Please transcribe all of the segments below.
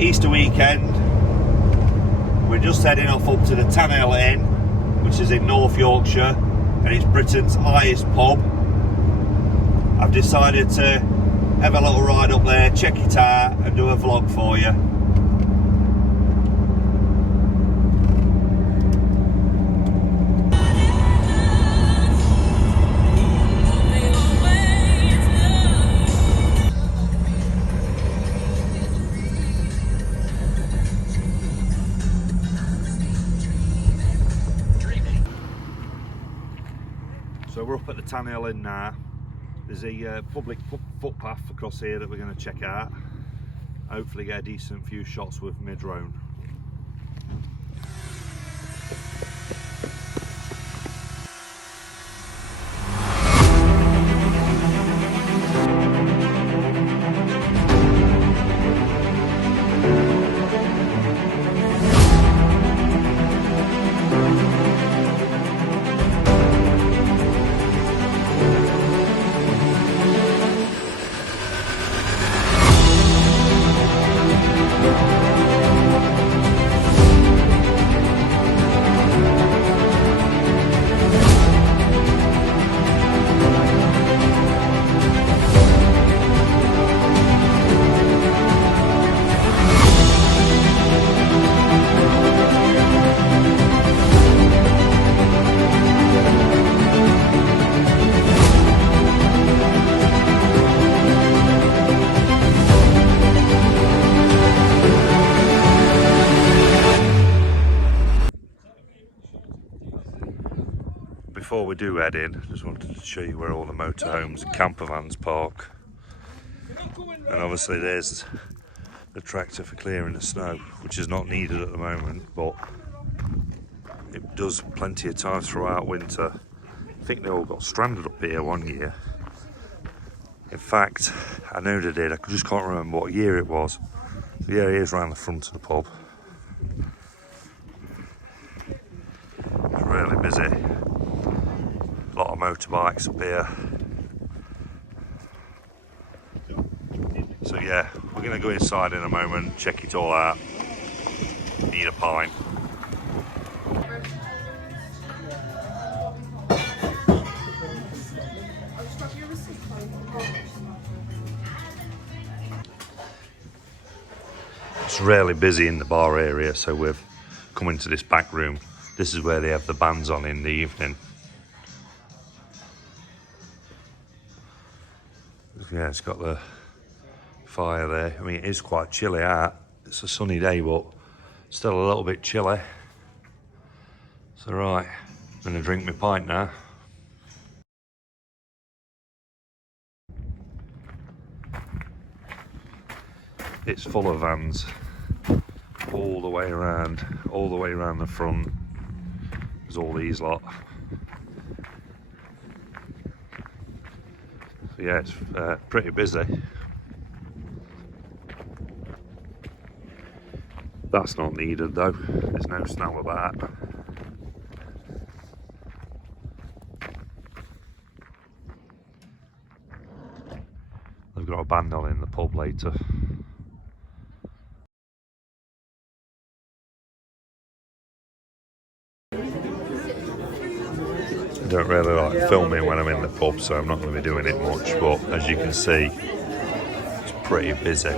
Easter weekend. We're just heading off up to the Tan Hill Inn, which is in North Yorkshire, and it's Britain's highest pub. I've decided to have a little ride up there, check it out and do a vlog for you. So we're up at the Tan Hill Inn now. There's a public footpath across here that we're going to check out. Hopefully get a decent few shots with my drone. Before we do head in, I just wanted to show you where all the motorhomes and campervans park. And obviously there's the tractor for clearing the snow, which is not needed at the moment, but it does plenty of times throughout winter. I think they all got stranded up here one year. In fact, I know they did, I just can't remember what year it was. So yeah, here's around the front of the pub. It's really busy. A lot of motorbikes up here. So yeah, we're going to go inside in a moment, check it all out. Need a pint. It's really busy in the bar area, so we've come into this back room. This is where they have the bands on in the evening. Yeah, it's got the fire there. I mean, it is quite chilly out. It's a sunny day, but still a little bit chilly. So right, I'm gonna drink my pint now. It's full of vans all the way around the front. There's all these lot. Yeah, it's pretty busy. That's not needed though, there's no snow about. They've got a band on in the pub later. I don't really like filming when I'm in the pub, so I'm not going to be doing it much, but as you can see, it's pretty busy.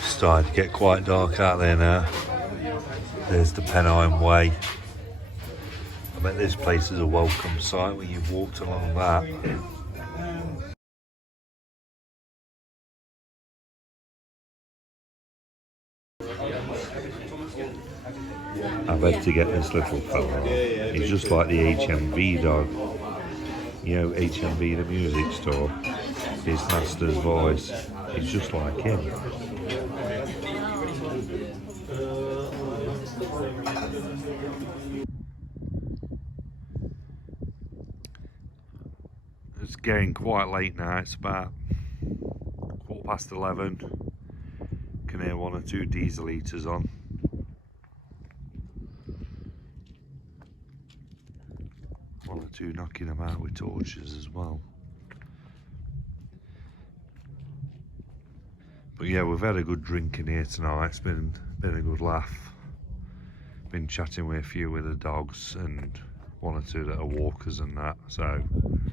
Starting to get quite dark out there now. There's the Pennine Way. I bet this place is a welcome sight when you've walked along that. I've had to get this little fella. He's just like the HMV dog. You know, HMV, the music store. His master's voice. He's just like him. It's getting quite late now. It's about 11:15. Can hear 1 or 2 diesel eaters on. or two knocking them out with torches as well. But yeah, we've had a good drink in here tonight. It's been a good laugh. Been chatting with a few of the dogs and one or two that are walkers and that. So I'm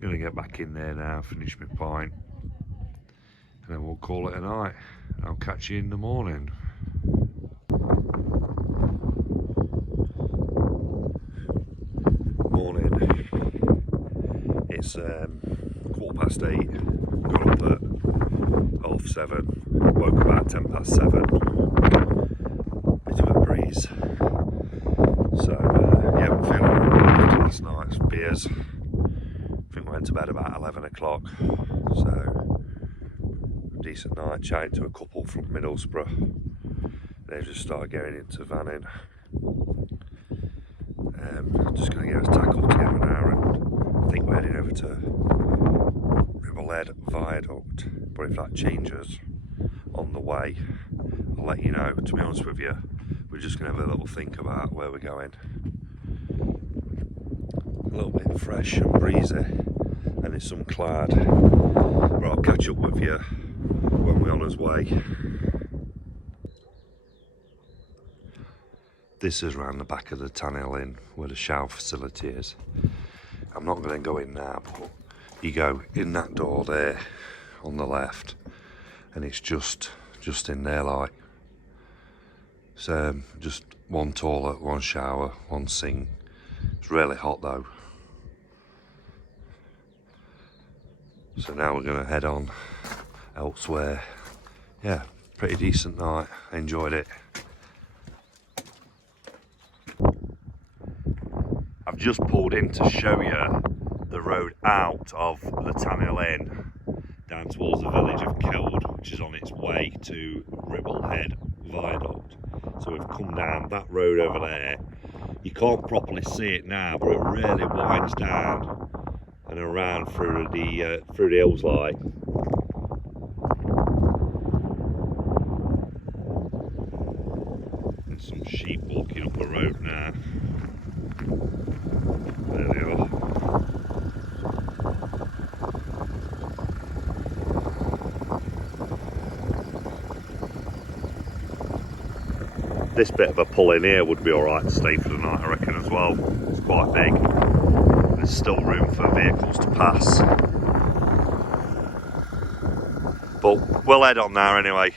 gonna get back in there now, finish my pint, and then we'll call it a night. I'll catch you in the morning. Morning. It's 8:15. Got up at 7:30. Woke about 7:10. Bit of a breeze. So yeah, we're feeling good last night's beers. I think we went to bed about 11 o'clock. So decent night. Chatting to a couple from Middlesbrough. They just started getting into vanning. Just going to get us tackled together now, and I think we're heading over to Ribblehead Viaduct. But if that changes on the way, I'll let you know. To be honest with you, we're just going to have a little think about where we're going. A little bit fresh and breezy, and it's some cloud. But I'll catch up with you when we're on our way. This is round the back of the Tunnel Inn where the shower facility is. I'm not going to go in now, but you go in that door there on the left, and it's just in there like. So just one toilet, one shower, one sink. It's really hot though. So now we're going to head on elsewhere. Yeah, pretty decent night. I enjoyed it. I've just pulled in to show you the road out of the Tunnel Inn down towards the village of Keld, which is on its way to Ribblehead Viaduct. So we've come down that road over there. You can't properly see it now, but it really winds down and around through the hills like. There's some sheep walking up the road now. There they are. This bit of a pull in here would be alright to stay for the night, I reckon, as well. It's quite big. There's still room for vehicles to pass. But we'll head on now anyway.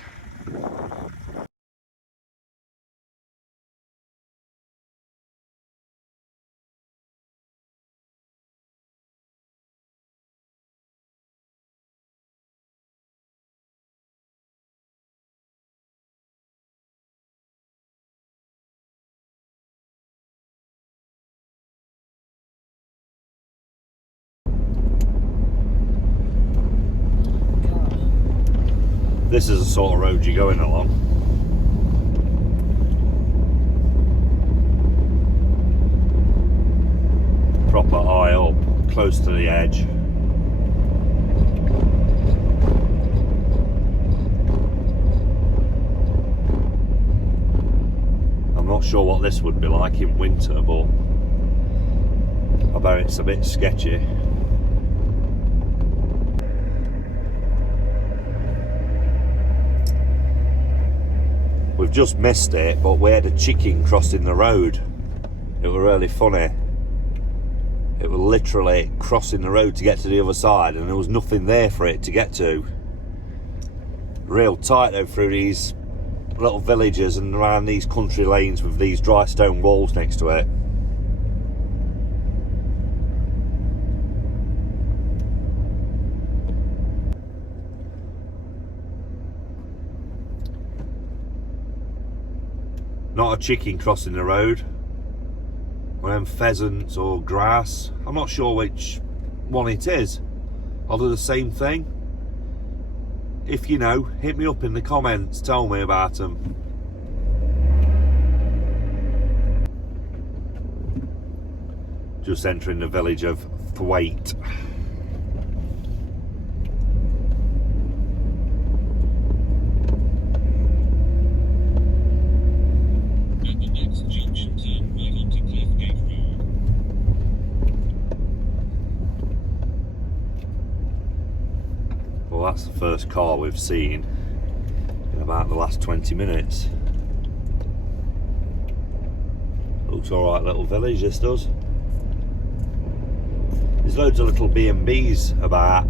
This is the sort of road you're going along. Proper high up, close to the edge. I'm not sure what this would be like in winter, but I bet it's a bit sketchy. We've just missed it, but we had a chicken crossing the road. It was really funny. It was literally crossing the road to get to the other side, and there was nothing there for it to get to. Real tight though through these little villages and around these country lanes with these dry stone walls next to it. Not a chicken crossing the road. One of them pheasants or grass. I'm not sure which one it is. I'll do the same thing. If you know, hit me up in the comments, tell me about them. Just entering the village of Thwaite. first car we've seen in about the last 20 minutes. Looks alright little village, this does. There's loads of little B&Bs about.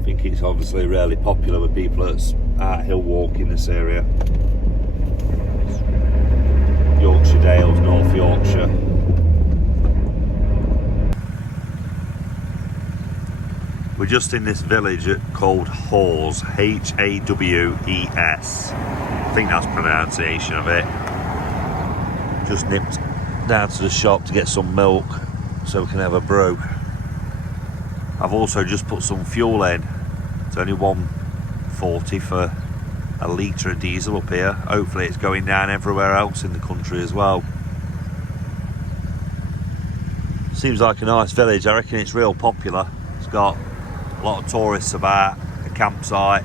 I think it's obviously really popular with people that's out hill walking this area. Yorkshire Dales, North Yorkshire. We're just in this village called Hawes, H-A-W-E-S. I think that's pronunciation of it. Just nipped down to the shop to get some milk so we can have a brew. I've also just put some fuel in. It's only £1.40 for a litre of diesel up here. Hopefully it's going down everywhere else in the country as well. Seems like a nice village. I reckon it's real popular. It's got a lot of tourists about, a campsite.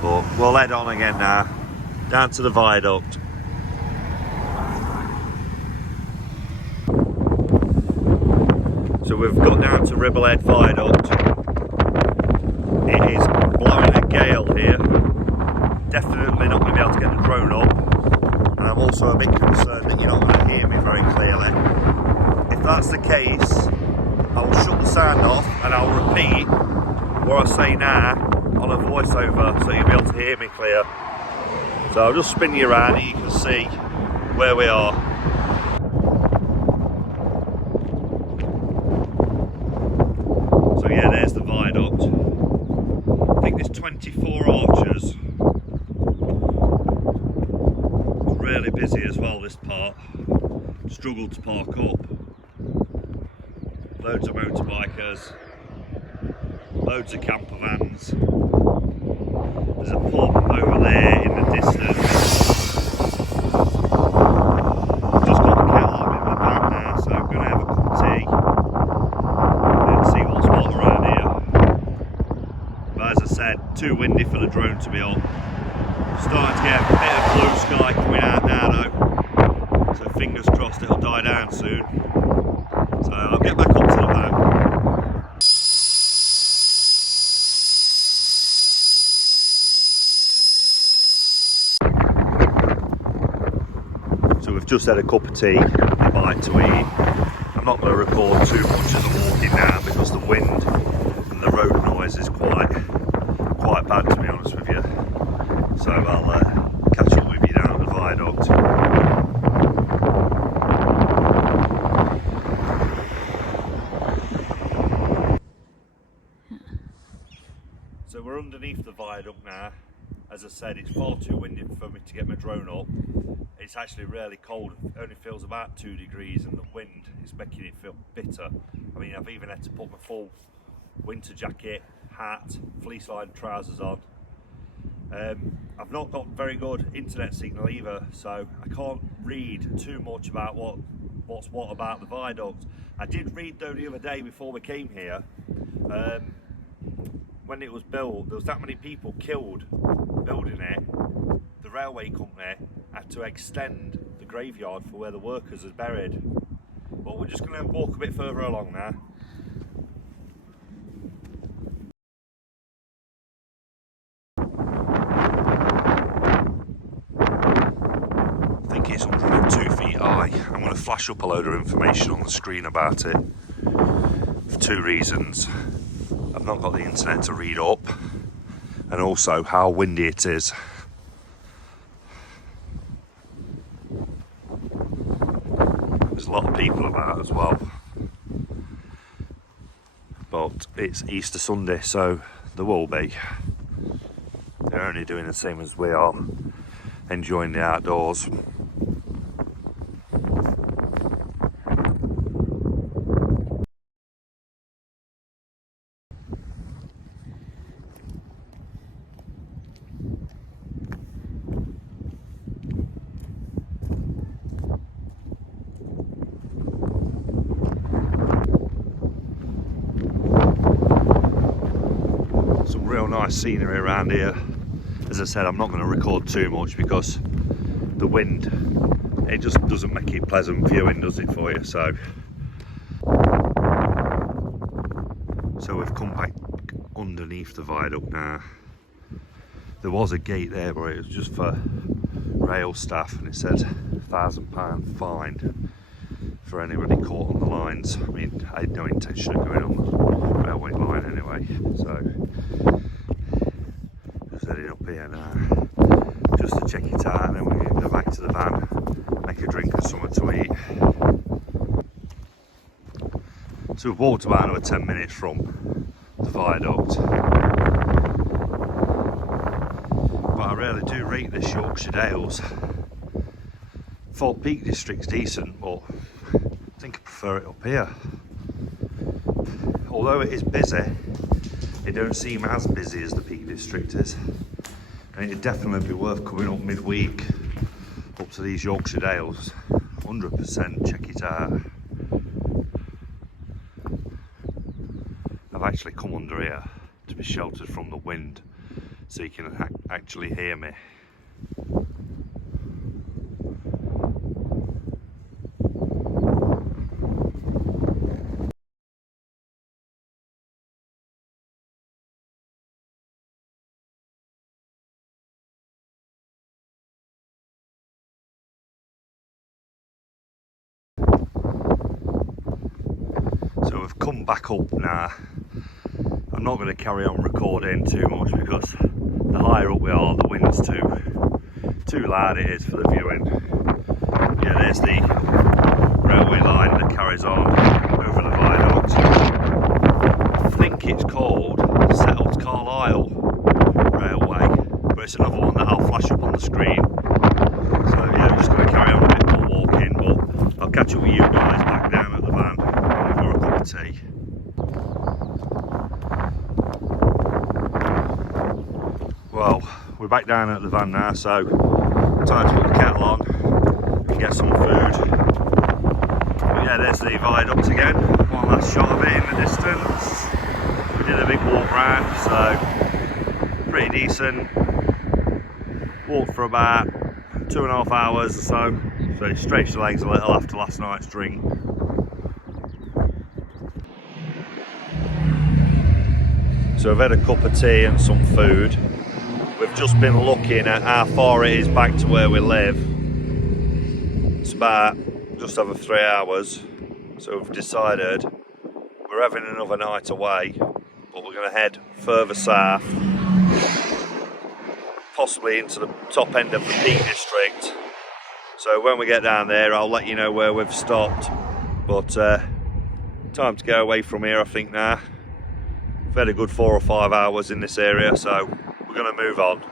But we'll head on again now, down to the viaduct. So we've got down to Ribblehead Viaduct. It is blowing a gale here. Definitely not going to be able to get the drone up. And I'm also a bit concerned that you're not going to hear me very clearly. If that's the case, I will shut the sound off and I'll repeat what I say now on a voiceover so you'll be able to hear me clear. So I'll just spin you around and you can see where we are. So yeah, there's the viaduct. I think there's 24 arches. It's really busy as well, this part. Struggled to park up. Loads of motorbikers, loads of campervans. There's a pub over there in the distance. Just got the kettle on in the van now, so I'm going to have a cup of tea and see what's what around here. But as I said, too windy for the drone to be on. Starting to get a bit of blue sky coming out now though, so fingers crossed it'll die down soon. So I'll get back up to the van. So we've just had a cup of tea, a bite to eat. I'm not going to record too much of the walking now because the wind and the road noise is quite bad, to be honest with you. So I'll catch up with you down at the viaduct. So we're underneath the viaduct now. As I said, it's far too windy for me to get my drone up. It's actually really cold. It only feels about 2 degrees and the wind is making it feel bitter. I mean, I've even had to put my full winter jacket, hat, fleece-lined trousers on. I've not got very good internet signal either, so I can't read too much about what's what about the viaduct. I did read though the other day before we came here, when it was built, there was that many people killed building it. The railway company had to extend the graveyard for where the workers are buried. But we're just going to walk a bit further along now. I think it's 102 feet high. I'm going to flash up a load of information on the screen about it for 2 reasons. I've not got the internet to read up, and also how windy it is. There's a lot of people about as well, but it's Easter Sunday, so there will be. They're only doing the same as we are, enjoying the outdoors. Nice scenery around here. As I said, I'm not going to record too much because the wind, it just doesn't make it pleasant viewing, does it, for you? So So we've come back underneath the viaduct now. There was a gate there, but it was just for rail staff, and it said £1,000 fine for anybody caught on the lines. I mean, I had no intention of going on the railway line anyway, so just heading up here now, just to check it out, and then we're going to go back to the van, make a drink and something to eat. So we've walked about another 10 minutes from the viaduct. But I really do rate this Yorkshire Dales. Thought Peak District's decent, but I think I prefer it up here. Although it is busy, it don't seem as busy as the Peak District is. And it'd definitely be worth coming up midweek up to these Yorkshire Dales. 100% check it out. I've actually come under here to be sheltered from the wind, so you can actually hear me. So we've come back up now. I'm not going to carry on recording too much because the higher up we are, the wind's too loud it is for the viewing. Yeah, there's the railway line that carries on over the viaduct. I think it's called Settled Carlisle Railway, but it's another one that I'll flash up on the screen. So yeah, I'm just going to carry on a bit more walking, but I'll catch up with you guys back down at the van for a cup of tea. Well, we're back down at the van now, so time to put the kettle on and get some food. But yeah, there's the viaduct again. One last shot of it in the distance. We did a big walk round, so pretty decent. Walked for about 2.5 hours or so it stretched the legs a little after last night's drink. So I've had a cup of tea and some food. We've just been looking at how far it is back to where we live. It's about just over 3 hours. So we've decided we're having another night away, but we're going to head further south, possibly into the top end of the Peak District. So when we get down there, I'll let you know where we've stopped. But time to go away from here, I think now. We've had a good 4 or 5 hours in this area, so we're going to move on.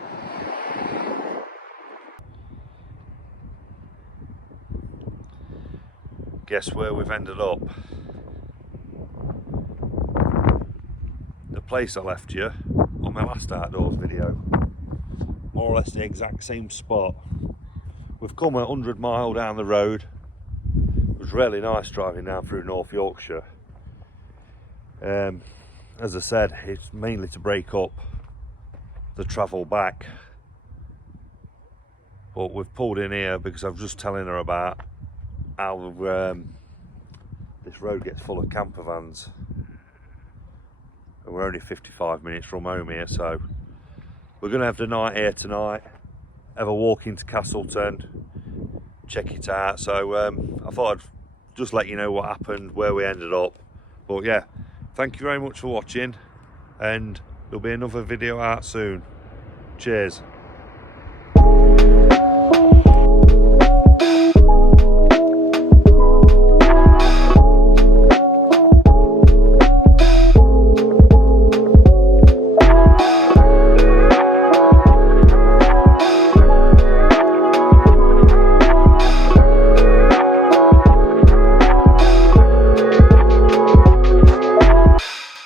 Guess where we've ended up? The place I left you on my last outdoors video. More or less the exact same spot. We've come 100 miles down the road. It was really nice driving down through North Yorkshire. As I said, it's mainly to break up the travel back, but we've pulled in here because I was just telling her about how this road gets full of camper vans, and we're only 55 minutes from home here, so we're going to have the night here tonight, have a walk into Castleton, check it out. So I thought I'd just let you know what happened, where we ended up. But yeah, thank you very much for watching, and there'll be another video out soon. Cheers.